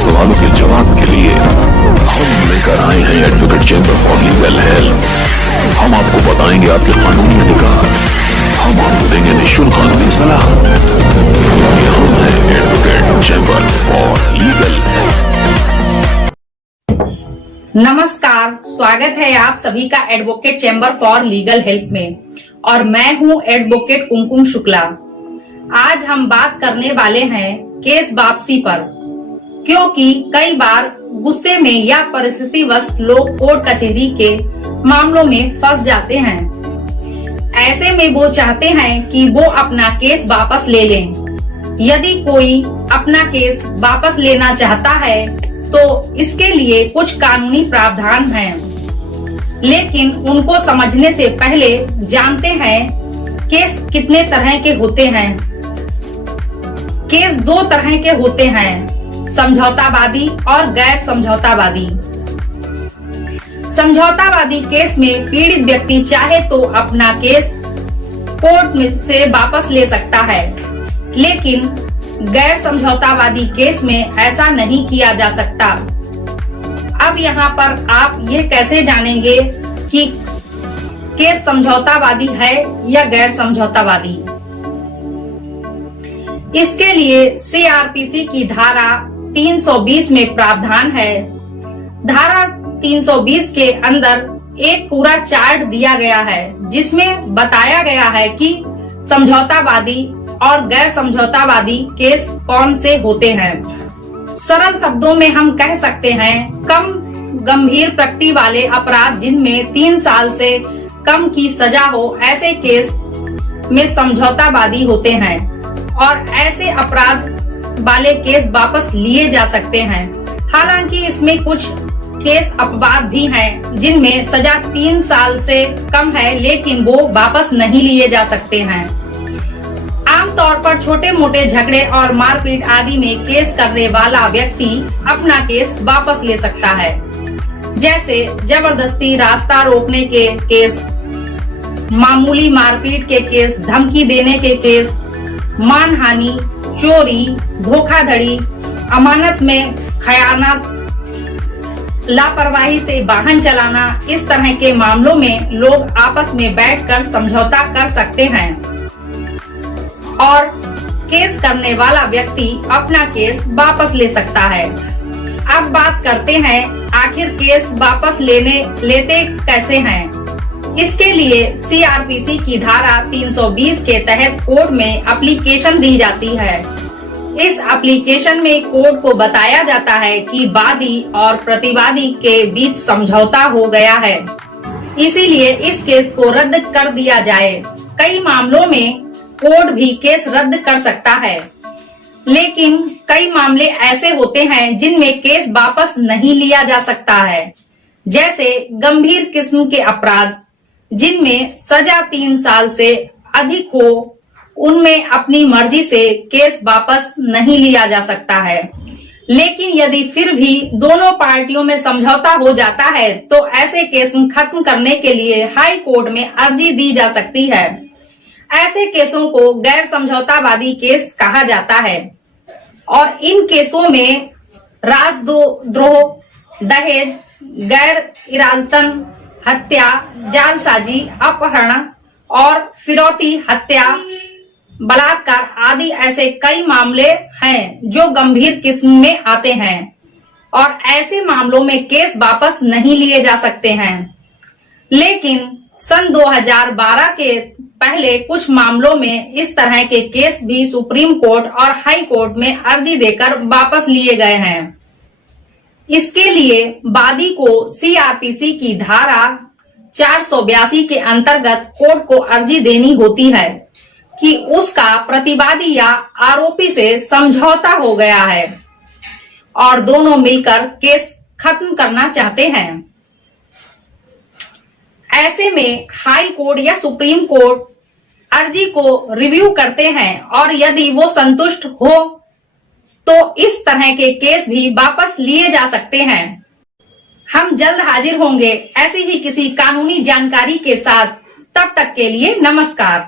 सवालों के जवाब के लिए हम लेकर आए हैं advocate chamber for legal help. हम आपको बताएंगे आपके कानूनी अधिकार, हम आपको देंगे निःशुल्क कानूनी सलाह। हम हैं advocate chamber for legal help. नमस्कार, स्वागत है आप सभी का advocate chamber for legal help में और मैं हूं एडवोकेट कुमकुम शुक्ला। आज हम बात करने वाले हैं केस वापसी पर, क्योंकि कई बार गुस्से में या परिस्थितिवश लोग कोर्ट कचहरी के मामलों में फंस जाते हैं। ऐसे में वो चाहते हैं कि वो अपना केस वापस ले लें। यदि कोई अपना केस वापस लेना चाहता है तो इसके लिए कुछ कानूनी प्रावधान हैं, लेकिन उनको समझने से पहले जानते हैं केस कितने तरह के होते हैं। केस दो तरह के होते हैं, समझौतावादी और गैर समझौतावादी। समझौतावादी केस में पीड़ित व्यक्ति चाहे तो अपना केस कोर्ट में से वापस ले सकता है, लेकिन गैर समझौतावादी केस में ऐसा नहीं किया जा सकता। अब यहाँ पर आप ये कैसे जानेंगे कि केस समझौतावादी है या गैर समझौतावादी? इसके लिए CRPC की धारा 320 में प्रावधान है। धारा 320 के अंदर एक पूरा चार्ट दिया गया है, जिसमें बताया गया है कि समझौतावादी और गैर समझौतावादी केस कौन से होते हैं। सरल शब्दों में हम कह सकते हैं, कम गंभीर प्रकृति वाले अपराध जिनमें 3 साल से कम की सजा हो, ऐसे केस में समझौतावादी होते हैं और ऐसे अपराध वाले केस वापस लिए जा सकते हैं। हालांकि इसमें कुछ केस अपवाद भी हैं जिनमें सजा 3 साल से कम है, लेकिन वो वापस नहीं लिए जा सकते हैं। आमतौर पर छोटे मोटे झगड़े और मारपीट आदि में केस करने वाला व्यक्ति अपना केस वापस ले सकता है, जैसे जबरदस्ती रास्ता रोकने के केस, मामूली मारपीट के केस, धमकी देने के केस, मानहानि, चोरी, धोखाधड़ी, अमानत में खयानत, लापरवाही से वाहन चलाना। इस तरह के मामलों में लोग आपस में बैठकर समझौता कर सकते हैं और केस करने वाला व्यक्ति अपना केस वापस ले सकता है। अब बात करते हैं आखिर केस वापस लेते कैसे हैं। इसके लिए CRPC की धारा 320 के तहत कोर्ट में एप्लीकेशन दी जाती है। इस एप्लीकेशन में कोर्ट को बताया जाता है कि वादी और प्रतिवादी के बीच समझौता हो गया है, इसीलिए इस केस को रद्द कर दिया जाए। कई मामलों में कोर्ट भी केस रद्द कर सकता है, लेकिन कई मामले ऐसे होते हैं जिनमें केस वापस नहीं लिया जा सकता है, जैसे गंभीर किस्म के अपराध जिनमें सजा 3 साल से अधिक हो, उनमें अपनी मर्जी से केस वापस नहीं लिया जा सकता है। लेकिन यदि फिर भी दोनों पार्टियों में समझौता हो जाता है तो ऐसे केस खत्म करने के लिए हाई कोर्ट में अर्जी दी जा सकती है। ऐसे केसों को गैर समझौतावादी केस कहा जाता है और इन केसों में राजद्रोह, दहेज, गैर इरादतन हत्या, जालसाजी, अपहरण और फिरौती, हत्या, बलात्कार आदि ऐसे कई मामले हैं जो गंभीर किस्म में आते हैं और ऐसे मामलों में केस वापस नहीं लिए जा सकते हैं। लेकिन सन 2012 के पहले कुछ मामलों में इस तरह के केस भी सुप्रीम कोर्ट और हाई कोर्ट में अर्जी देकर वापस लिए गए हैं। इसके लिए वादी को CRPC की धारा 482 के अंतर्गत कोर्ट को अर्जी देनी होती है कि उसका प्रतिवादी या आरोपी से समझौता हो गया है और दोनों मिलकर केस खत्म करना चाहते हैं। ऐसे में हाई कोर्ट या सुप्रीम कोर्ट अर्जी को रिव्यू करते हैं और यदि वो संतुष्ट हो तो इस तरह के केस भी वापस लिए जा सकते हैं। हम जल्द हाजिर होंगे ऐसी ही किसी कानूनी जानकारी के साथ। तब तक के लिए नमस्कार।